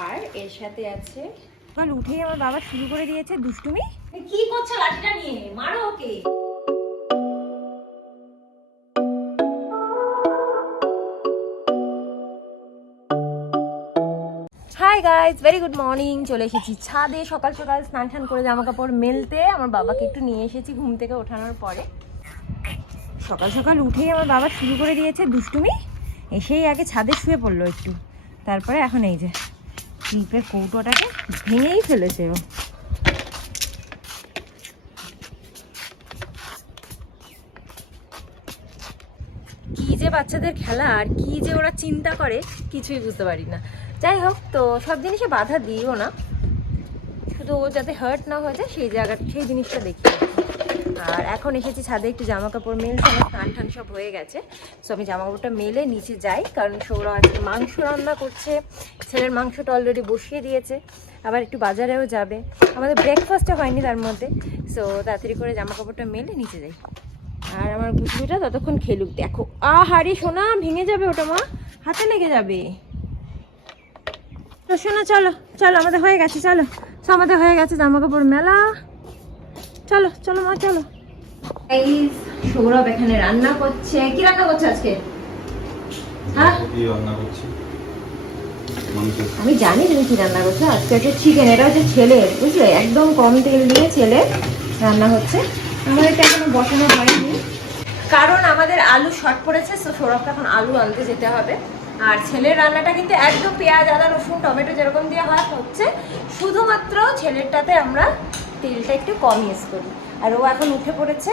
আর এর সাথে আছে কাল উঠেই আমার বাবা শুরু করে দিয়েছে দুষ্টুমি। কি করছো লাঠিটা নিয়ে? মারো ওকে। Hi guys, very good morning. চলে এসেছি ছাদে সকাল সকাল স্নান টান করে জামা কাপড় মেলতে। আমার বাবাকে একটু নিয়ে এসেছি ঘুম থেকে ওঠানোর পরে। সকাল সকাল উঠেই আমার বাবা শুরু করে দিয়েছে দুষ্টুমি। এসেই আগে ছাদে শুয়ে পড়লো একটু, তারপরে এখন এই যে ক্লিপের কৌটোটাকে ভেঙেই ফেলেছে ও। কি যে বাচ্চাদের খেলা আর কি যে ওরা চিন্তা করে কিছুই বুঝতে পারি না। যাই হোক, তো সব জিনিসে বাধা দিও না, শুধু ও যাতে হার্ট না হয়ে যায় সেই জিনিসটা দেখি। আর এখন এসেছি ছাদে একটু জামা কাপড় মেলতে। আমার স্নান টান সব হয়ে গেছে, সো আমি জামা কাপড়টা মেলে নিচে যাই, কারণ সৌরভ আজকে মাংস রান্না করছে। ছেলের মাংসটা অলরেডি বসিয়ে দিয়েছে, আবার একটু বাজারেও যাবে। আমাদের ব্রেকফাস্টও হয়নি তার মধ্যে, সো তাড়াতাড়ি করে জামা কাপড়টা মেলে নিচে যাই। আর আমার গুটলুটা ততক্ষণ খেলুক। দেখো, হারি সোনা, ভেঙে যাবে ওটা, মা হাতে লেগে যাবে। তো সোনা চলো চলো, আমাদের হয়ে গেছে, চলো আমাদের হয়ে গেছে জামা কাপড় মেলা। চলো চলো মা চলো। সৌরভ এখানে রান্না করছে। কি রান্না করছে আজকে? হ্যাঁ, আমি জানি তুমি কি রান্না করছো। আজকে হচ্ছে চিকেন। এটা হচ্ছে ছেলের, বুঝলে, একদম কম তেল দিয়ে ছেলের রান্না হচ্ছে। আমার এটা এখনো বসানো হয়নি, কারণ আমাদের আলু শর্ট পড়েছে, তো সৌরভকে এখন আলু আনতে যেতে হবে। আর ছেলের রান্নাটা কিন্তু একদম পেঁয়াজ আদা রসুন টমেটো যেরকম দিয়ে হয় হচ্ছে, শুধুমাত্র ছেলেরটাতে আমরা তেলটা একটু কম ইউজ করি। আর ও এখন উঠে পড়েছে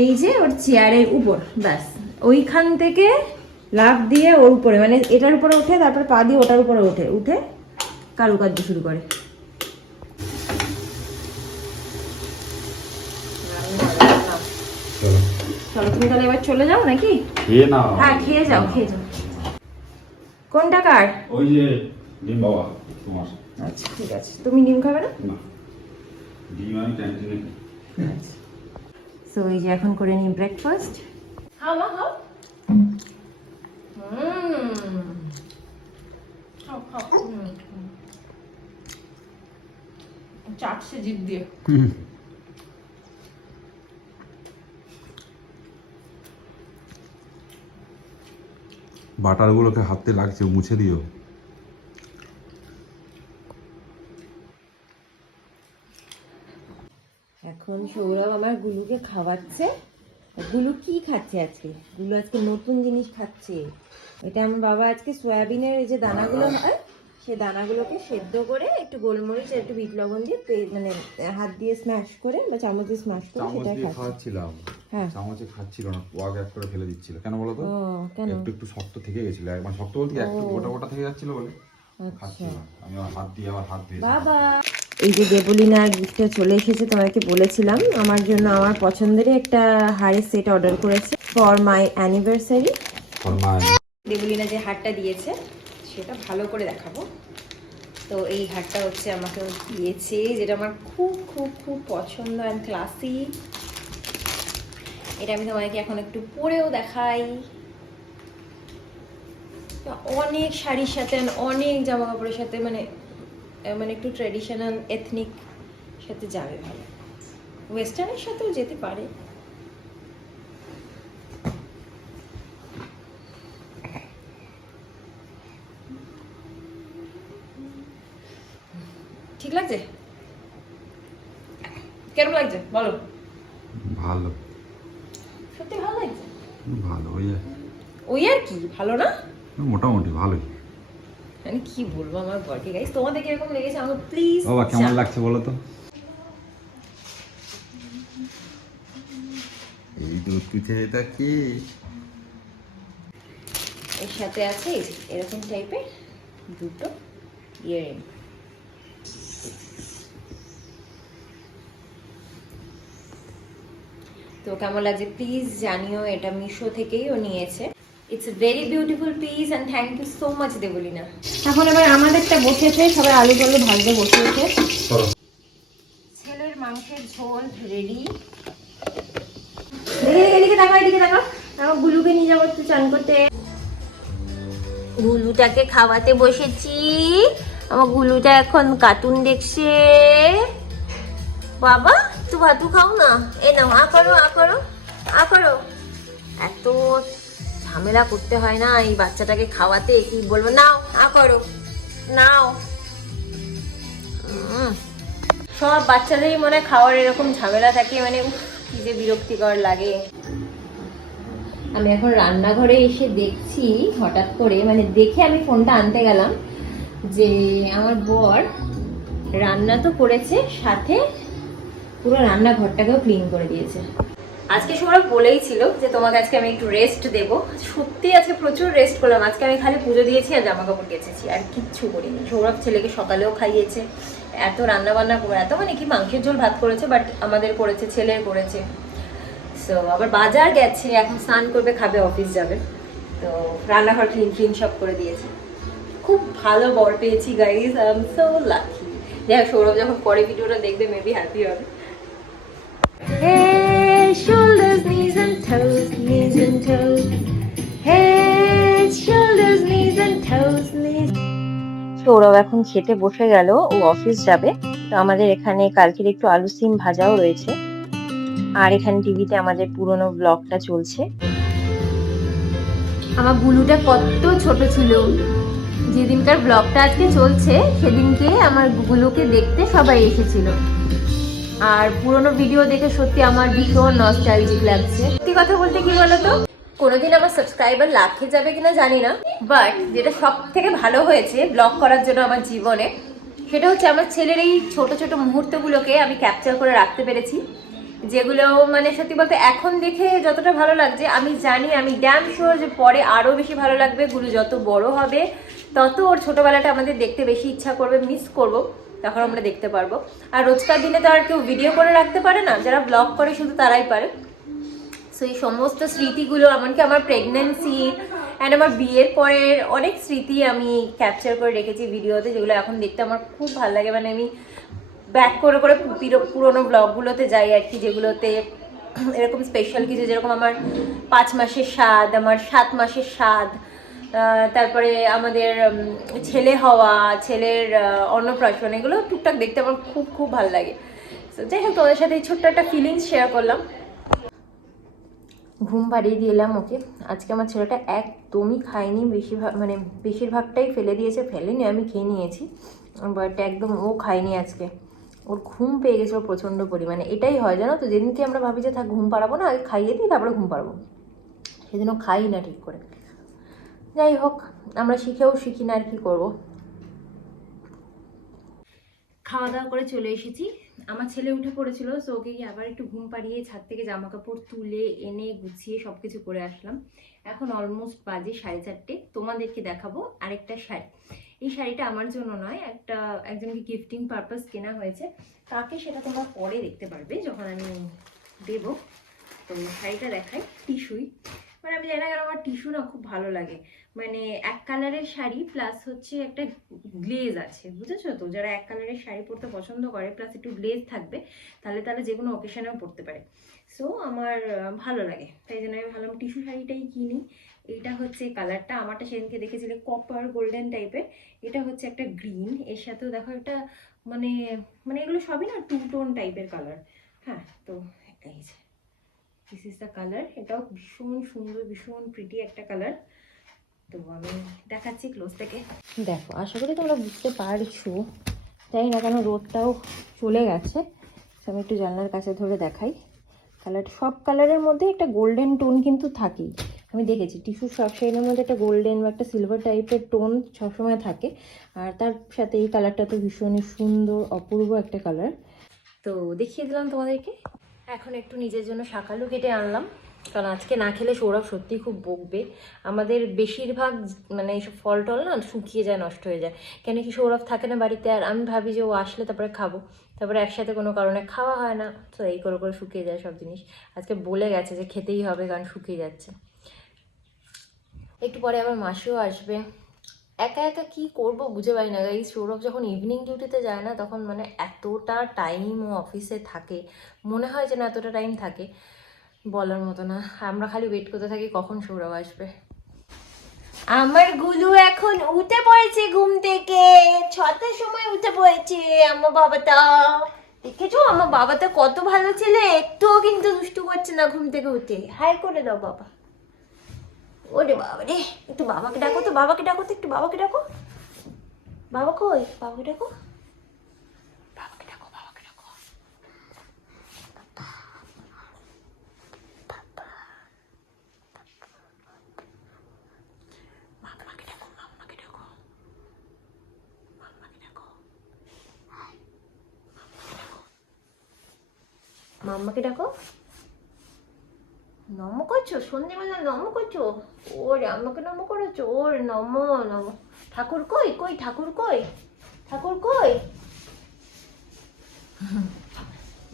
এই যে ওর চেয়ারের উপর, ব্যাস ওইখান থেকে লাফ দিয়ে ওর উপরে, মানে এটার উপরে ওঠে, তারপর পা দিয়ে ওটার উপরে উঠে কারুকার্য শুরু করে। চলো তুমি তাহলে এবার চলে যাও নাকি? খেয়ে নাও। হ্যাঁ খেয়ে যাও। কোনটা কার? ওই যে ডিম বাবা তোমার। আচ্ছা ঠিক আছে। তুমি ডিম খাবে না? না, ডিম আমি ক্যান্টিনে খাই। সো এই যে এখন করে নিই ব্রেকফাস্ট। খাও মা খাও। চাটছে জিভ দিয়ে। বাটারগুলোকে হাতে লাগছে, মুছে দিও। এখন সৌরভ আমার গুলুকে খাওয়াচ্ছে। গুলু কি খাচ্ছে আজকে? গুলু আজকে নতুন জিনিস খাচ্ছে। এটা আমার বাবা আজকে সয়াবিনের এই যে দানাগুলো হয়, সেই দানাগুলোকে সেদ্ধ করে একটু গোলমরিচ একটু বিট লবণ দিয়ে মানে হাত দিয়ে স্ম্যাশ করে বা চামচ দিয়ে স্ম্যাশ করে সেটা খাচ্ছিলাম। হ্যাঁ, চামচে খাচ্ছিল না, ওয়াক এক করে ফেলে দিচ্ছিল। কেন বলো তো? কেন? একটু শক্ত থেকে গেছিল, একবার শক্ত বলতে একটু গোটা গোটা থেকে যাচ্ছিল বলে খাচ্ছিল। আমি আমার হাত দিয়ে বাবা এই যে দেবলিনার গিফটটা চলে এসেছে। তোমাকে বলেছিলাম আমার জন্য আমার পছন্দেরই একটা হাড়ের সেট অর্ডার করেছে ফর মাই অ্যানিভার্সারি। দেবলিনা যে হারটা দিয়েছে সেটা ভালো করে দেখাবো। তো এই হারটা হচ্ছে আমাকে দিয়েছে, যেটা আমার খুব খুব খুব পছন্দ অ্যান্ড ক্লাসি। এটা আমি তোমাকে এখন একটু পরেও দেখাই। অনেক শাড়ির সাথে অনেক জামা কাপড়ের সাথে মানে একটু ট্র্যাডিশনাল এথনিক সাথে যাবে ভালো, ওয়েস্টার্নের সাথেও যেতে পারে। ঠিক লাগছে? কেমন লাগছে বলো? ভালো, সত্যি ভালো লাগছে। ভালো ওই আর কি, ভালো না? মোটামুটি ভালোই। মানে কি বলবো আমার বডি গাইস, তোমাদের কিরকম লেগেছে আমাকে প্লিজ বাবা কেমন লাগছে বলো তো? এই দুধ পিঠে এটা কি? এর সাথে আছে এরকম টাইপের দুটো ইয়ারিং। তো কেমন লাগছে প্লিজ জানিও। এটা মিশো থেকেই ও নিয়েছে। It's a very beautiful piece and thank you so much Debolina. এখন এবার আমাদেরটা বসেছে, সবাই আলু টালু ভাজতে বসেছে। ছেলের মাংসের ঝোল রেডি। এদিকে দেখো, এদিকে দেখো। আমার গুলুকে নিয়ে যাবো একটু চান করতে। গুলুটাকে খাওয়াতে বসেছি। আমার গুলুটা এখন কার্টুন দেখছে। বাবা তুই ভাতু খাও না, এ নাও, আ করো আ করো আ করো। এত ঝামেলা করতে হয় না এই বাচ্চাটাকে খাওয়াতে, কি বলবো, নাও আ করো নাও। সব বাচ্চাদেরই মনে হয় খাওয়ার এরকম ঝামেলা থাকে, মানে উফ, কি যে বিরক্তিকর লাগে। আমি এখন রান্নাঘরে এসে দেখছি হঠাৎ করে, মানে দেখে আমি ফোনটা আনতে গেলাম যে আমার বর রান্না তো করেছে, সাথে পুরো রান্নাঘরটাকেও ক্লিন করে দিয়েছে। আজকে সৌরভ বলেই ছিল যে তোমাকে আজকে আমি একটু রেস্ট দেবো। সত্যি আজকে প্রচুর রেস্ট করলাম। আজকে আমি খালি পুজো দিয়েছি আর জামা কাপড় কেচেছি, আর কিচ্ছু করিনি। সৌরভ ছেলেকে সকালেও খাইয়েছে, এত রান্না বান্না করে, এত মানে কি মাংসের ঝোল ভাত করেছে, বাট আমাদের করেছে, ছেলের করেছে। সো আবার বাজার গেছে, এখন স্নান করবে, খাবে, অফিস যাবে। তো রান্নাঘর ক্লিন ক্লিন সব করে দিয়েছে। খুব ভালো বর পেয়েছি guys, I am so lucky. যাই হোক, সৌরভ যখন পরে ভিডিওটা দেখবে মেবি হ্যাপি হবে। Head, shoulders, knees and toes, knees and toes. Head, shoulders, knees and toes, knees. Sourav এখন খেতে বসে গেল, ও অফিস যাবে। তো আমাদের এখানে কালকের একটু আলু সিম ভাজাও রয়েছে, আর এখানে টিভিতে আমাদের পুরনো ব্লগটা চলছে। আমার বুলুটা কত ছোট ছিল, যেদিনকার ব্লগটা আজকে চলছে সেদিনকে আমার গুলুকে দেখতে সবাই এসেছিল। আর পুরোনো ভিডিও দেখে সত্যি আমার ভীষণ নস্টালজিক লাগছে। সত্যি কথা বলতে কি বলতো, কোনোদিন আমার সাবস্ক্রাইবার লাখে যাবে কিনা জানি না, বাট যেটা সব থেকে ভালো হয়েছে ব্লগ করার জন্য আমার জীবনে, সেটা হচ্ছে আমার ছেলের এই ছোট ছোট মুহূর্তগুলোকে আমি ক্যাপচার করে রাখতে পেরেছি, যেগুলো মানে সত্যি বলতে এখন দেখে যতটা ভালো লাগছে, আমি জানি, আমি ড্যাম শিওর যে পরে আরও বেশি ভালো লাগবে। গুলো যত বড় হবে তত ওর ছোটবেলাটা আমাদের দেখতে বেশি ইচ্ছা করবে, মিস করবো, তখন আমরা দেখতে পারবো। আর রোজকার দিনে তো আর কেউ ভিডিও করে রাখতে পারে না, যারা ব্লগ করে শুধু তারাই পারে। সো এই সমস্ত স্মৃতিগুলো, এমনকি আমার প্রেগনেন্সি অ্যান্ড আমার বিয়ের পরের অনেক স্মৃতি আমি ক্যাপচার করে রেখেছি ভিডিওতে, যেগুলো এখন দেখতে আমার খুব ভালো লাগে। মানে আমি ব্যাক করে করে পুরোনো ব্লগগুলোতে যাই আর কি, যেগুলোতে এরকম স্পেশাল কিছু, যেরকম আমার 5 মাসের স্বাদ, আমার 7 মাসের স্বাদ, তারপরে আমাদের ছেলে হওয়া, ছেলের অন্নপ্রাশন, এগুলো টুকটাক দেখতে আমার খুব খুব ভালো লাগে। তো যাই হোক, তোমাদের সাথে এই ছোট্ট একটা ফিলিংস শেয়ার করলাম। ঘুম পাড়িয়ে দিলাম ওকে। আজকে আমার ছেলেটা একদমই খায়নি, বেশিরভাগটাই ফেলে দিয়েছে। ফেলেনি, আমি খেয়ে নিয়েছি, বাট একদম ও খায়নি আজকে। ওর ঘুম পেয়ে গেছিলো প্রচণ্ড পরিমাণে। এটাই হয় জানো তো, যেদিনকে আমরা ভাবি যে থাক ঘুম পাড়াবো না, আগে খাইয়ে দিই তারপরে ঘুম পাড়াবো, সেদিনও খাই না ঠিক করে। যাই হোক, আমরা শিখেও শিখি না, আর কি করবো। খাওয়া দাওয়া করে চলে এসেছি। আমার ছেলে উঠে পড়েছিল, সো ওকে গিয়ে আবার একটু ঘুম পাড়িয়ে ছাদ থেকে জামা কাপড় তুলে এনে গুছিয়ে সব কিছু করে আসলাম। এখন অলমোস্ট বাজে 4:30। তোমাদেরকে দেখাবো আরেকটা শাড়ি। এই শাড়িটা আমার জন্য নয়, একজনকে গিফটিং পারপাস কেনা হয়েছে। কাকে সেটা তোমরা পরে দেখতে পারবে যখন আমি দেবো। তো শাড়িটা দেখাই, টিস্যুই। মানে আমি জানি না কেন আমার টিস্যু না খুব ভালো লাগে। মানে এক কালারের শাড়ি প্লাস হচ্ছে একটা গ্লেজ আছে, বুঝেছো তো? যারা এক কালারের শাড়ি পরতে পছন্দ করে প্লাস একটু গ্লেজ থাকবে, তাহলে যে কোনো অকেশনেও পরতে পারে। সো আমার ভালো লাগে, তাই জন্য আমি ভাবলাম টিস্যু শাড়িটাই কিনি। এইটা হচ্ছে কালারটা, আমারটা সেদিনকে দেখেছিলে কপার গোল্ডেন টাইপের, এটা হচ্ছে একটা গ্রিন, এর সাথেও দেখো একটা মানে এগুলো সবই না 2 টোন টাইপের কালার। হ্যাঁ, তো এই যে দিস ইজ দ্য কালার। এটাও ভীষণ সুন্দর, ভীষণ প্রিটি একটা কালার। তো আমি দেখাচ্ছি ক্লোজ থেকে। দেখো, আশা করি তোমরা বুঝতে পারছো। তাই না, কেন রোদটাও চলে গেছে। আমি একটু জানলার কাছে ধরে দেখাই। কালার, সব কালারের মধ্যে একটা গোল্ডেন টোন কিন্তু থাকেই। আমি দেখেছি টিস্যুর সব শাড়ির মধ্যে একটা গোল্ডেন বা একটা সিলভার টাইপের টোন সবসময় থাকে। আর তার সাথে এই কালারটা তো ভীষণই সুন্দর, অপূর্ব একটা কালার। তো দেখিয়ে দিলাম তোমাদেরকে। এখন একটু নিজের জন্য শাকালু কেটে আনলাম, কারণ আজকে না খেলে সৌরভ সত্যিই খুব বকবে। আমাদের বেশিরভাগ মানে এইসব ফল টল না শুকিয়ে যায়, নষ্ট হয়ে যায়। কেন কি সৌরভ থাকে না বাড়িতে, আর আমি ভাবি যে ও আসলে তারপরে খাবো, তারপরে একসাথে কোনো কারণে খাওয়া হয় না। তো এই করে করে শুকিয়ে যায় সব জিনিস। আজকে বলে গেছে যে খেতেই হবে, কারণ শুকিয়ে যাচ্ছে। একটু পরে আবার মাসিও আসবে। একা একা কি করব বুঝে পাই না গাইস। সৌরভ যখন ইভিনিং ডিউটিতে যায় না, তখন মানে এতটা টাইম ও অফিসে থাকে, মনে হয় যে না এতটা টাইম থাকে, বলার মতো না। আমরা খালি ওয়েট করতে থাকি কখন সৌরভ আসবে। আমার গুলু এখন উঠে পড়েছে ঘুম থেকে, 6টার সময় উঠে পড়েছে। আমার বাবাটা দেখেছো, আমার বাবাটা কত ভালো ছেলে, একটুও কিন্তু দুষ্টু করছে না ঘুম থেকে উঠে। হাই করে দাও বাবা। ওরে বাবা রে, একটু বাবাকে ডাকো তো, বাবাকে ডাকো তো, একটু বাবাকে ডাকো। বাবা কই? বাবাকে ডাকো, বাবাকে ডাকো, বাবাকে ডাকো। মাম্মাকে ডাকো, মাম্মাকে ডাকো, মাম্মাকে ডাকো, মাম্মাকে ডাকো। নম করছো সন্ধ্যেবেলা, নম করছো? ওরে আমাকে নম করেছো, ওরে নম নম। ঠাকুর কই? কই ঠাকুর কই? ঠাকুর কই?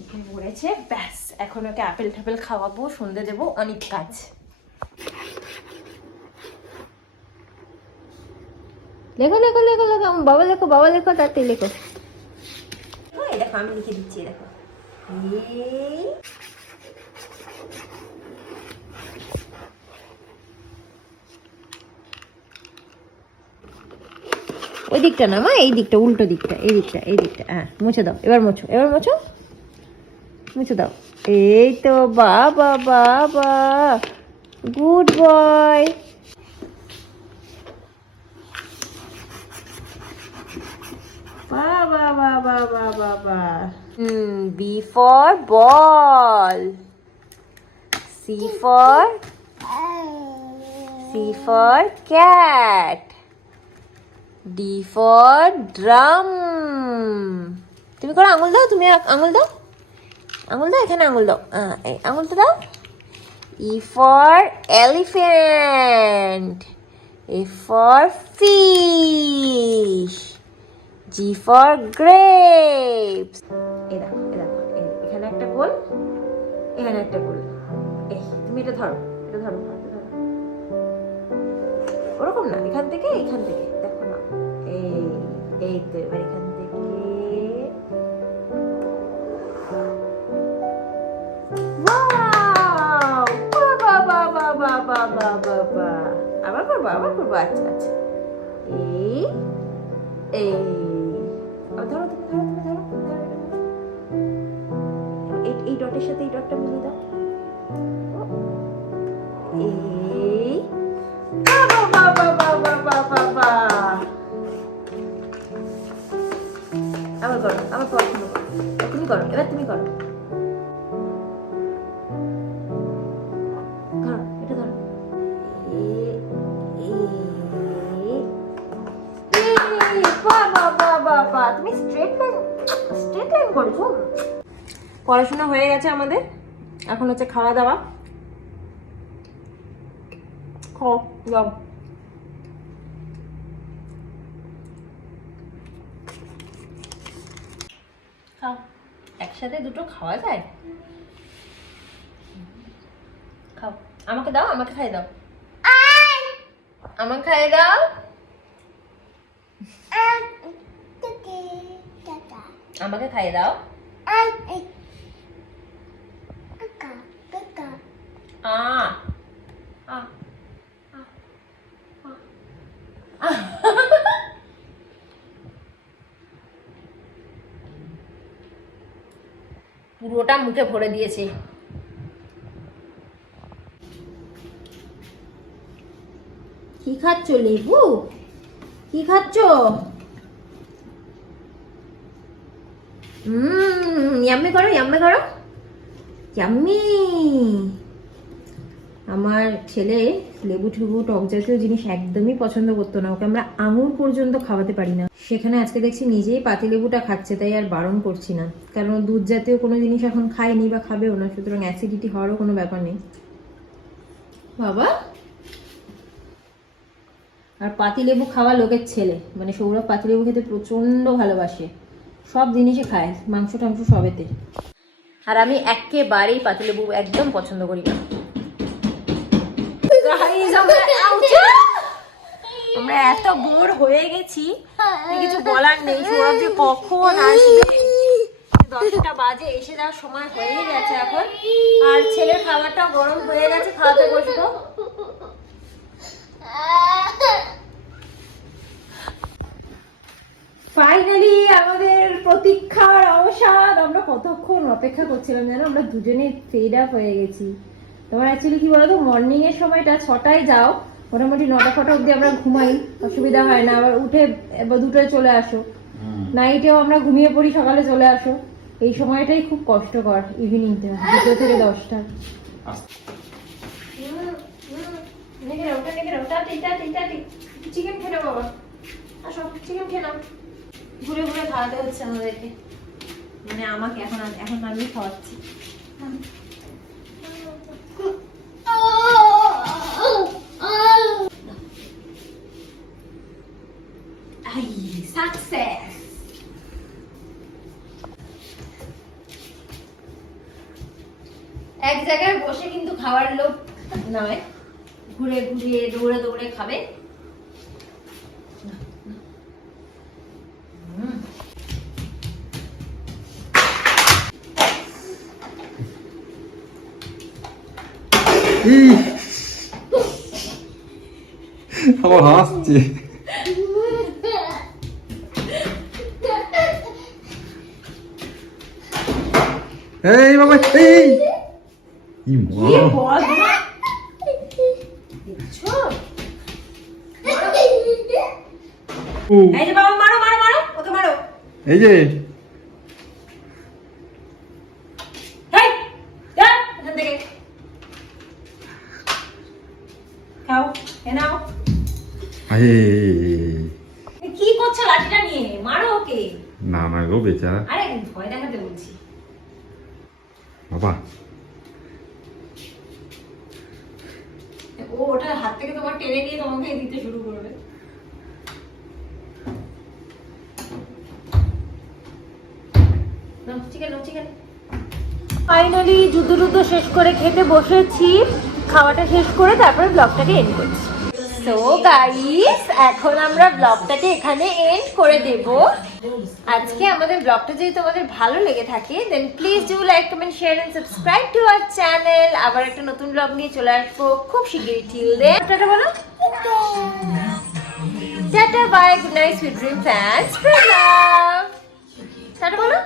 উঠে পড়েছে, ব্যাস এখন ওকে আপেল টাপেল খাওয়াবো, সন্ধে দেবো, অনেক কাজ। লেখো লেখো লেখো লেখো, বাবা লেখো, বাবা লেখো, তাড়াতাড়ি লেখো। এই দেখো আমি লিখে দিচ্ছি, দেখো। এই ওই দিকটা না মা, এই দিকটা, উল্টো দিকটা, এই দিকটা, এই দিকটা। হ্যাঁ মুছে দাও, এবার মোছো, এবার মোছো, মুছে দাও। এই তো, বাবা বাবা, গুড বয়। বাবা বাবা বাবা বাবা। B for ball, C for cat, D for drum. তুমি করো, আঙুল দাও, তুমি আঙুল দাও, আঙুল দাও, এখানে আঙুল দাও, এই আঙুলটা দাও। E for elephant, A for fish, G for grapes. এই দেখো, এই দেখো, এখানে একটা গোল, এখানে একটা গোল। এই তুমি এটা ধরো, এটা ধরো, এটা ধরো। ওরকম না, এখান থেকে এখান থেকে দেখো না। এই তো, এবার এখান থেকে আবার করবো, আবার করবো। আচ্ছা আচ্ছা, এই এই ধরো, তুমি ধরো, তুমি ধরো, তুমি ধরো, এই ডটের সাথে এই ডটটা মিলিয়ে দাও। এই বাবা বাবা বাবা বাবা। আবার করো, আবার পড়াশোনা করো, তুমি করো, এবার তুমি করো। ধরো, এটা ধরো। তুমি স্ট্রেট লাইন করেছো। পড়াশোনা হয়ে গেছে আমাদের, এখন হচ্ছে খাওয়া দাওয়া। খাও, যাও। খাও, একসাথে দুটো খাওয়া যায়? খাও, আমাকে দাও, আমাকে খাইয়ে দাও, আমাকে খাইয়ে দাও। আমাকে খাইয়ে দাও। পুরোটা মুখে ভরে দিয়েছে। কি খাচ্ছ লেবু? কি খাচ্ছ? ইয়াম্মি করো, ইয়াম্মি করো, ইয়াম্মি। আমার ছেলে লেবু ঠুবু টক জাতীয় জিনিস একদমই পছন্দ করতো না, ওকে আমরা আঙুর পর্যন্ত খাওয়াতে পারি না। সেখানে আজকে দেখছি নিজেই পাতিলেবুটা খাচ্ছে, তাই আর বারণ করছি না, কারণ দুধ জাতীয় কোনো জিনিস এখন খায়নি বা খাবেও না, সুতরাং অ্যাসিডিটি হওয়ারও কোনো ব্যাপার নেই। বাবা আর পাতিলেবু খাওয়া লোকের ছেলে, মানে সৌরভ পাতিলেবু খেতে প্রচন্ড ভালোবাসে, সব জিনিসে খায়, মাংস টাংস সবেতে। আর আমি একেবারেই পাতিলেবু একদম পছন্দ করি না। আমরা এত বোর হয়ে গেছি, কিছু বলার নেই। সৌরভ যে কখন আসবে, 10টা বাজে, এসে যাওয়ার সময় হয়ে গেছে এখন। আর ছেলের খাবারটা গরম হয়ে গেছে, খাওয়াতে বসবো। ফাইনালি আমাদের প্রতীক্ষার অবসাদ। আমরা কতক্ষণ অপেক্ষা করছিলাম জানো, আমরা দুজনে ফেড আপ হয়ে গেছি। তোমার অ্যাকচুয়ালি কি বলতো, মর্নিং এর সময়টা 6টায় যাও, মোটামুটি 9টা অব্দি আমরা ঘুমাই, অসুবিধা হয় না। আবার উঠে 2টায় চলে আসো, নাইটেও আমরা ঘুমিয়ে পড়ি, সকালে চলে আসো। এই সময়টাই খুব কষ্টকর, ইভিনিংটা 2 থেকে 10টা। চিকেন খেয়ে নাও বাবা, আসো চিকেন খেয়ে নাও। ঘুরে ঘুরে খাওয়াতে হচ্ছে আমাদেরকে, মানে আমাকে এখন আমি খাওয়াচ্ছি। সাকসেস। এক জায়গায় বসে কিন্তু খাওয়ার লোক নয়, ঘুরে ঘুরে দৌড়ে দৌড়ে খাবে। আবার হাসছে। এই বাবা, এই ই মা, এই যে বাবা, মারো মারো মারো, ওকে মারো। এই যে এই যা এখান থেকে, খাও এ নাও। কি করছো লাঠিটা নিয়ে? মারো ওকে। না না গো বেচারা, আরে ভয় দেখাতে বলছি। বাবা ও ওটা হাত থেকে তোমার টেনে নিয়ে তোমাকে দিতে শুরু করবে। ফাইনালি যুদ্ধ শেষ করে খেতে বসেছি। খাওয়াটা শেষ করে তারপরে ব্লগটাকে এন্ড করছি। সো গাইস, এখন আমরা ব্লগটাকে এখানে এন্ড করে দেব। আজকে আমাদের ব্লগটা যদি তোমাদের ভালো লেগে থাকে, then please do like, comment, share and subscribe to our channel. আবার একটা নতুন ব্লগ নিয়ে চলে আসবো খুব শিগগিরই। টিল দেন টাটা বলো, tata bye, good night, sweet dreams and spread love. Tata বলো।